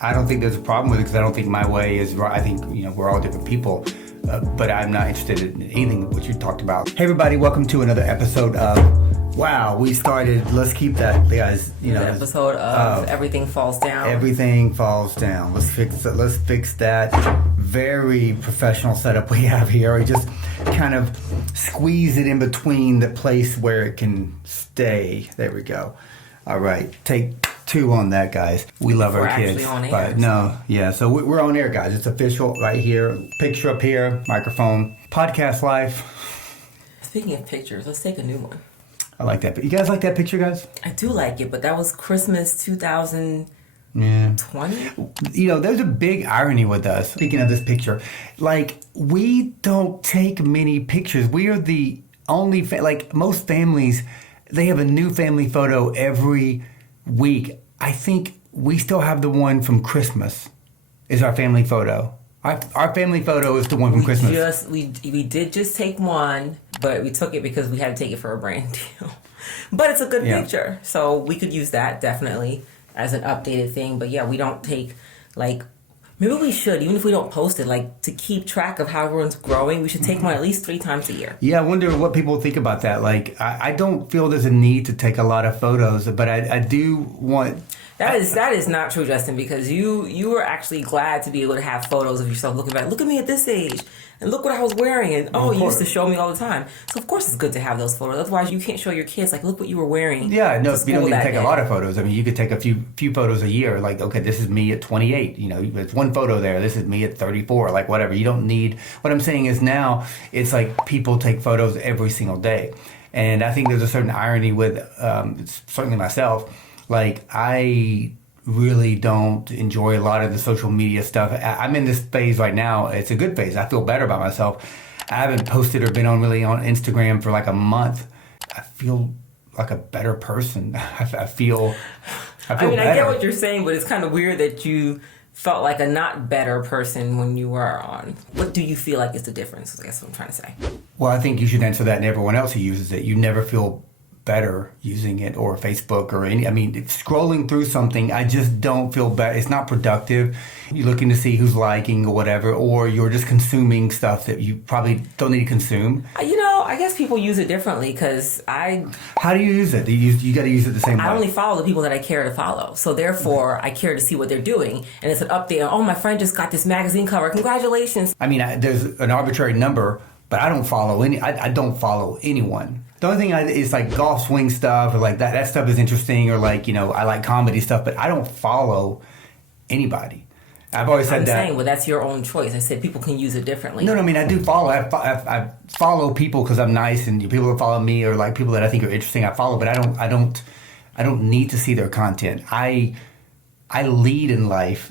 I don't think there's a problem with it because I don't think my way is right. I think, we're all different people, but I'm not interested in anything what you talked about. Hey, everybody, welcome to another episode of, we started, let's keep that, guys, An episode of Everything Falls Down. Everything Falls Down. Let's fix that very professional setup we have here. We just kind of squeeze it in between the place where it can stay. There we go. All right, take two on that, guys. We love our kids. On air, but no, yeah, so we're on air, guys. It's official right here. Picture up here, microphone, podcast live. Speaking of pictures, let's take a new one. I like that. You guys like that picture, guys? I do like it, but that was Christmas 2020. There's a big irony with us. Speaking of this picture, we don't take many pictures. We are the only, most families, they have a new family photo every week. I think we still have the one from Christmas is our family photo. Our family photo is the one from Christmas. We did just take one, but we took it because we had to take it for a brand deal. But it's a good picture, so we could use that definitely as an updated thing. But yeah, we don't take maybe we should, even if we don't post it, to keep track of how everyone's growing, we should take one at least 3 times a year. Yeah, I wonder what people think about that. I don't feel there's a need to take a lot of photos, but I do want... That is not true, Justin, because you were actually glad to be able to have photos of yourself looking back. Look at me at this age, and look what I was wearing, and you used to show me all the time. So of course it's good to have those photos. Otherwise you can't show your kids look what you were wearing. Yeah, no, you don't need to take a lot of photos. I mean, you could take a few photos a year. Okay, this is me at 28. There's one photo there. This is me at 34. Whatever. You don't need. What I'm saying is now it's people take photos every single day, and I think there's a certain irony with certainly myself. I really don't enjoy a lot of the social media stuff. I'm in this phase right now. It's a good phase. I feel better about myself. I haven't posted or been on Instagram for a month. I feel like a better person. I feel better. I get what you're saying, but it's kind of weird that you felt like a not better person when you were on. What do you feel like is the difference? I guess what I'm trying to say. Well, I think you should answer that, and everyone else who uses it. You never feel better using it, or Facebook or scrolling through something. I just don't feel better. It's not productive. You're looking to see who's liking or whatever, or you're just consuming stuff that you probably don't need to consume. I guess people use it differently because How do you use it? You got to use it the same way. I only follow the people that I care to follow. So therefore, I care to see what they're doing. And it's an update. Oh, my friend just got this magazine cover. Congratulations. There's an arbitrary number, but I don't follow I don't follow anyone. The only thing is golf swing stuff or that. That stuff is interesting, or I like comedy stuff, but I don't follow anybody. I've always said that. I'm saying, well, that's your own choice. I said people can use it differently. No, I do follow. I follow people because I'm nice, and people that follow me, or people that I think are interesting, I follow. But I don't need to see their content. I lead in life.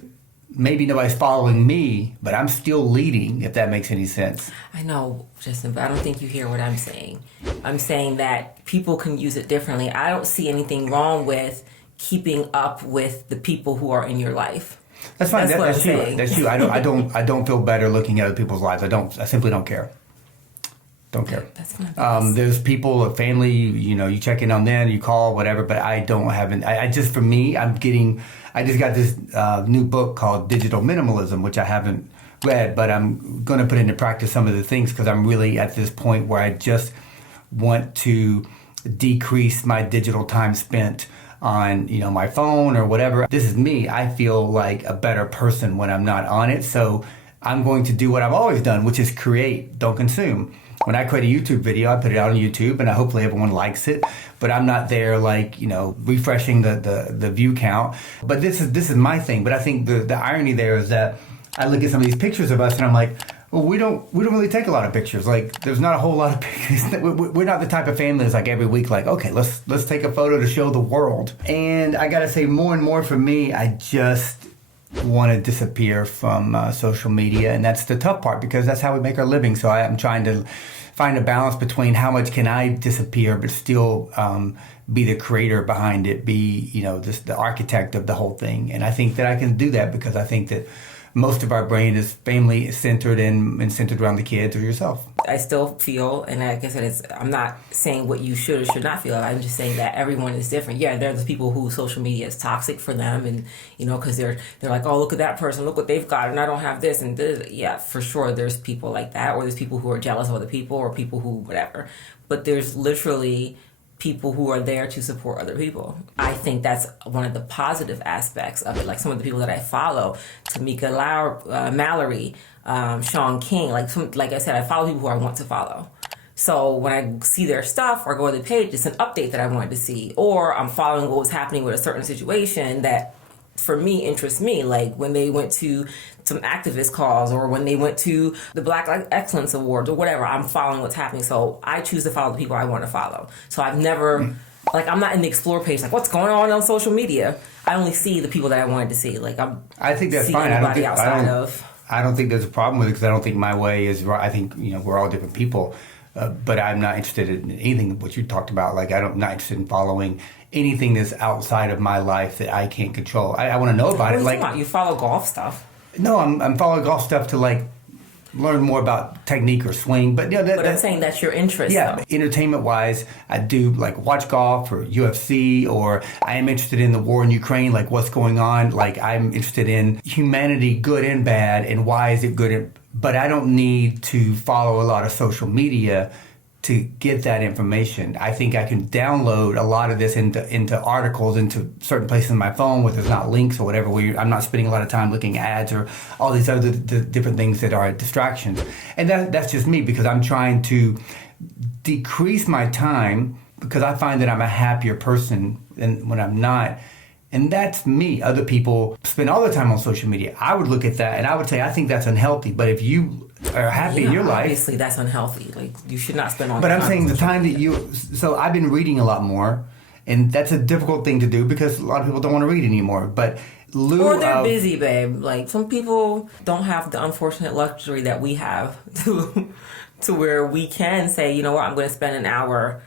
Maybe nobody's following me, but I'm still leading, if that makes any sense. I know, Justin, but I don't think you hear what I'm saying. I'm saying that people can use it differently. I don't see anything wrong with keeping up with the people who are in your life. That's fine. That's you. That's you. I don't feel better looking at other people's lives. I simply don't care. Don't care. That's fine. There's people, a family, you check in on them, you call, whatever, but I don't have for me, I just got this new book called Digital Minimalism, which I haven't read, but I'm going to put into practice some of the things because I'm really at this point where I just want to decrease my digital time spent on, my phone or whatever. This is me. I feel like a better person when I'm not on it. So I'm going to do what I've always done, which is create, don't consume. When I create a YouTube video, I put it out on YouTube, and hopefully everyone likes it. But I'm not there refreshing the view count. But this is my thing. But I think the irony there is that I look at some of these pictures of us, and I'm like, well, we don't really take a lot of pictures. There's not a whole lot of pictures. We're not the type of family that's every week okay, let's take a photo to show the world. And I gotta say, more and more for me, I just want to disappear from social media, and that's the tough part because that's how we make our living. So I'm trying to find a balance between how much can I disappear but still be the creator behind it, be the architect of the whole thing. And I think that I can do that because I think that most of our brain is family centered and centered around the kids or yourself. I still feel, and like I said, I'm not saying what you should or should not feel. I'm just saying that everyone is different. Yeah, there's people who social media is toxic for them, and because they're like, oh, look at that person, look what they've got, and I don't have this and this. Yeah, for sure, there's people like that, or there's people who are jealous of other people, or people who whatever. But there's literally people who are there to support other people. I think that's one of the positive aspects of it. Like some of the people that I follow, Mallory, Sean King, like I said, I follow people who I want to follow. So when I see their stuff or go to the page, it's an update that I wanted to see, or I'm following what was happening with a certain situation that for me interests me, like when they went to some activist cause or when they went to the Black Excellence Awards or whatever. I'm following what's happening, so I choose to follow the people I want to follow. So I've never I'm not in the explore page like what's going on social media. I only see the people that I wanted to see. I think that's fine. I don't think there's a problem with it because I don't think my way is right. I think we're all different people. But I'm not interested in anything what you talked about. I'm not interested in following anything that's outside of my life that I can't control. I want to know about it. You follow golf stuff? No, I'm following golf stuff to learn more about technique or swing. But I'm saying that's your interest. Yeah, entertainment wise, I do watch golf or UFC, or I am interested in the war in Ukraine, what's going on. I'm interested in humanity, good and bad, and why is it good. But I don't need to follow a lot of social media to get that information. I think I can download a lot of this into articles, into certain places in my phone where there's not links or whatever, where I'm not spending a lot of time looking at ads or all these other different things that are distractions. And that's just me, because I'm trying to decrease my time, because I find that I'm a happier person than when I'm not. And that's me. Other people spend all their time on social media. I would look at that and I would say, I think that's unhealthy. But if you are happy in your life... Obviously, that's unhealthy. You should not spend all But the time. I'm saying the time that you... So I've been reading a lot more. And that's a difficult thing to do because a lot of people don't want to read anymore. But or they're busy, babe. Some people don't have the unfortunate luxury that we have to where we can say, you know what, I'm going to spend an hour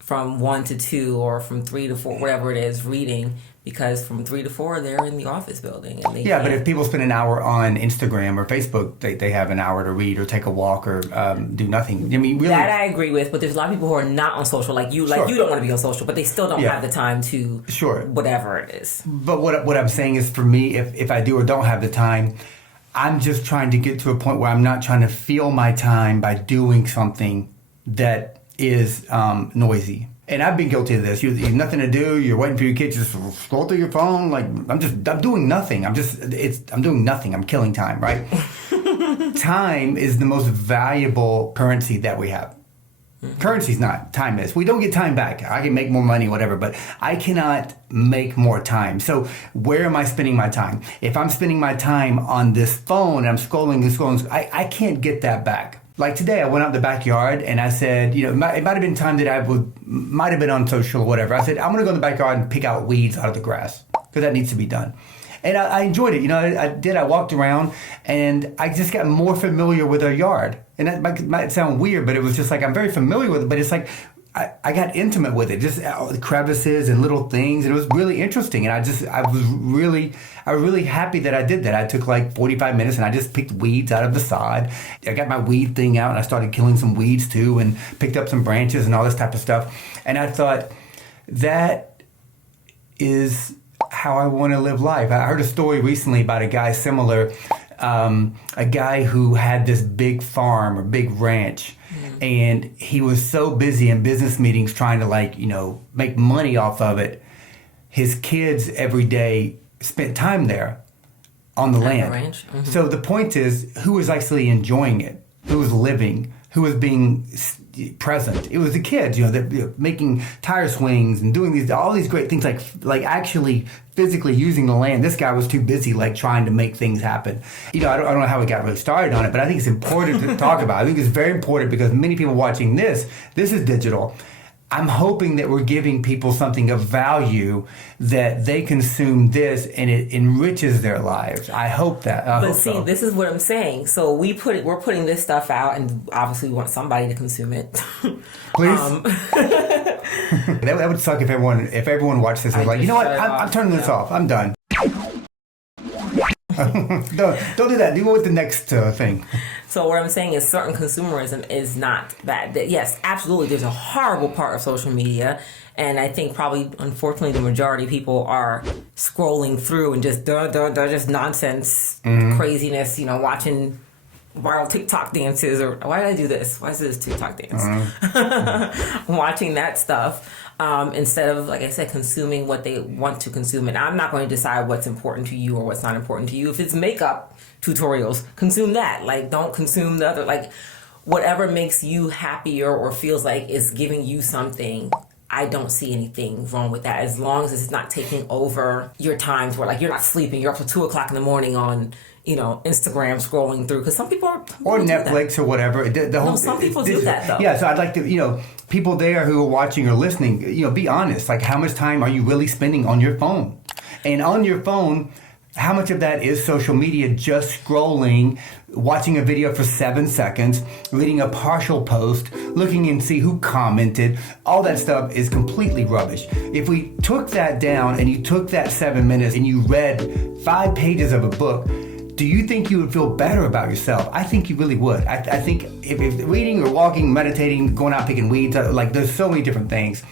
from 1 to 2 or from 3 to 4, whatever it is, reading. Because from 3 to 4, they're in the office building. And but if people spend an hour on Instagram or Facebook, they have an hour to read or take a walk or do nothing. I mean, really, that I agree with. But there's a lot of people who are not on social, like you. Like you don't want to be on social, but they still don't have the time to. Whatever it is. But what I'm saying is, for me, if I do or don't have the time, I'm just trying to get to a point where I'm not trying to fill my time by doing something that is noisy. And I've been guilty of this. You have nothing to do. You're waiting for your kids to just scroll through your phone. I'm doing nothing. I'm doing nothing. I'm killing time, right? Time is the most valuable currency that we have. Mm-hmm. Currency's not. Time is. We don't get time back. I can make more money, whatever, but I cannot make more time. So where am I spending my time? If I'm spending my time on this phone and I'm scrolling, I can't get that back. Like today, I went out in the backyard and I said, it might have been time that might have been on social or whatever. I said, I'm going to go in the backyard and pick out weeds out of the grass because that needs to be done. And I enjoyed it. I did. I walked around and I just got more familiar with our yard. And that might sound weird, but it was just I'm very familiar with it. But it's I got intimate with it, just crevices and little things, and it was really interesting. And I was really happy that I did that. I took 45 minutes and I just picked weeds out of the sod. I got my weed thing out and I started killing some weeds too, and picked up some branches and all this type of stuff. And I thought, that is how I want to live life. I heard a story recently about a guy similar, a guy who had this big farm or big ranch. And he was so busy in business meetings trying to make money off of it. His kids every day spent time there on the land. Ranch. Mm-hmm. So the point is, who was actually enjoying it? Who was living? Who was being present? It was the kids, making tire swings and doing all these great things, like actually physically using the land. This guy was too busy trying to make things happen. I don't know how we got really started on it, but I think it's important to talk about. I think it's very important because many people watching this is digital. I'm hoping that we're giving people something of value, that they consume this and it enriches their lives. I hope that. This is what I'm saying. So we're putting this stuff out, and obviously we want somebody to consume it. Please. That would suck if everyone watched this and was you know what? I'm turning this off. I'm done. Don't do that. Do it with the next thing. So what I'm saying is certain consumerism is not bad. Yes, absolutely. There's a horrible part of social media. And I think probably, unfortunately, the majority of people are scrolling through and just just nonsense, craziness, watching viral TikTok dances, or why did I do this? Why is this TikTok dance? Watching that stuff. Instead of, like I said, consuming what they want to consume. And I'm not going to decide what's important to you or what's not important to you. If it's makeup tutorials, consume that. Like, don't consume the other. Like, whatever makes you happier or feels like it's giving you something, I don't see anything wrong with that, as long as it's not taking over your times where, like, you're not sleeping. You're up till 2 o'clock in the morning on, Instagram scrolling through. Because some people or Netflix or whatever. Some people do that, though. Yeah, so I'd like to, people there who are watching or listening, be honest. Like, how much time are you really spending on your phone? And on your phone, how much of that is social media, just scrolling, watching a video for 7 seconds, reading a partial post, looking and see who commented? All that stuff is completely rubbish. If we took that down and you took that 7 minutes and you read 5 pages of a book, do you think you would feel better about yourself? I think you really would. I think if reading or walking, meditating, going out picking weeds, like, there's so many different things.